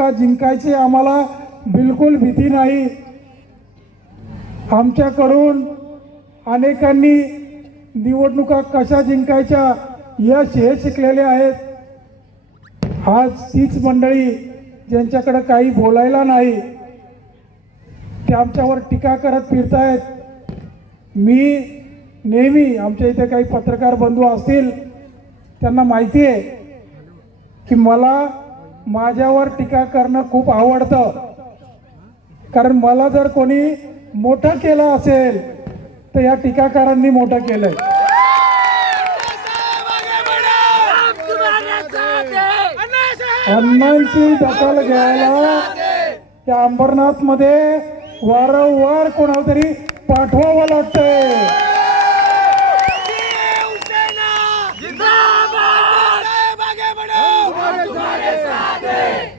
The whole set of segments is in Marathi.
निवडणुका जिंकायची आम्हाला बिलकुल भीती नाही। आमच्याकडून अनेकांनी निवडणुका कशा जिंकायच्या यश हे शिकलेले आहेत। आज तीच मंडळी ज्यांच्याकडे काही बोलायला नाही ते आमच्यावर टीका करत फिरतायत। मी नेहमी आमच्या इथे काही पत्रकार बंधू असतील त्यांना माहिती आहे की मला माझ्यावर टीका करणं खूप आवडतं, कारण मला जर कोणी मोठं केलं असेल तर या टीकाकारांनी मोठं केलंय। अण्णांची दखल घ्यायला त्या अंबरनाथ मध्ये वारंवार कोणाला तरी पाठवावं लागतंय।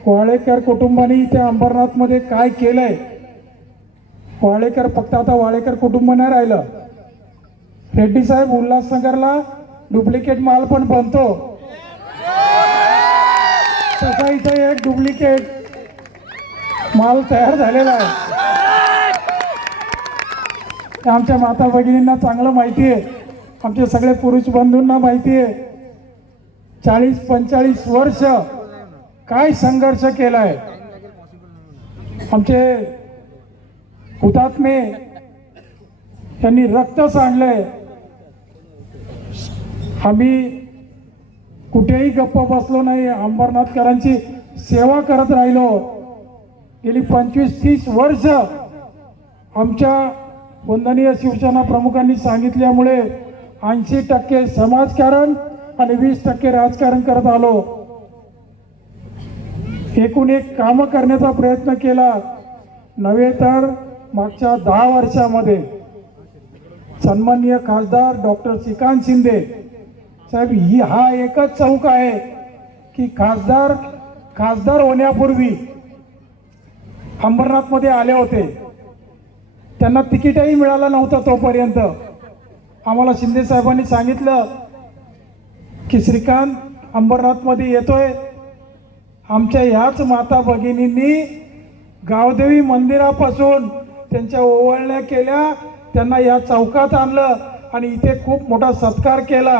वाळेकर कुटुंबाने त्या अंबरनाथ मध्ये काय केलंय? वाळेकर फक्त आता वाळेकर कुटुंब नाही राहिलं, रेड्डी साहेब उल्हासनगरला डुप्लिकेट माल पण बनतो, तसा इथे एक डुप्लिकेट माल तयार झालेला आहे। आमच्या माता भगिनींना चांगलं माहिती आहे, आमचे सगळे पुरुष बंधूंना माहिती आहे 40-45 वर्ष काय संघर्ष केलाय। आमचे हुतात्मे त्यांनी रक्त सांडलंय। आम्ही कुठेही गप्प बसलो नाही, अंबरनाथकरांची सेवा करत राहिलो। गेली 25-30 वर्ष आमच्या वंदनीय शिवसेना प्रमुखांनी सांगितल्यामुळे 80% समाजकारण आणि 20% राजकारण करत आलो। एकूण एक काम करण्याचा प्रयत्न केला, नव्हे तर मागच्या 10 वर्षामध्ये सन्माननीय खासदार डॉक्टर श्रीकांत शिंदे साहेब हा एकच चौक आहे की खासदार होण्यापूर्वी अंबरनाथ मध्ये आले होते, त्यांना तिकीटही मिळालं नव्हतं। तोपर्यंत आम्हाला शिंदे साहेबांनी सांगितलं की श्रीकांत अंबरनाथ मध्ये येतोय। आमच्या ह्याच माता भगिनींनी गावदेवी मंदिरापासून त्यांच्या ओवाळण्या केल्या, त्यांना या चौकात आणलं आणि इथे खूप मोठा सत्कार केला।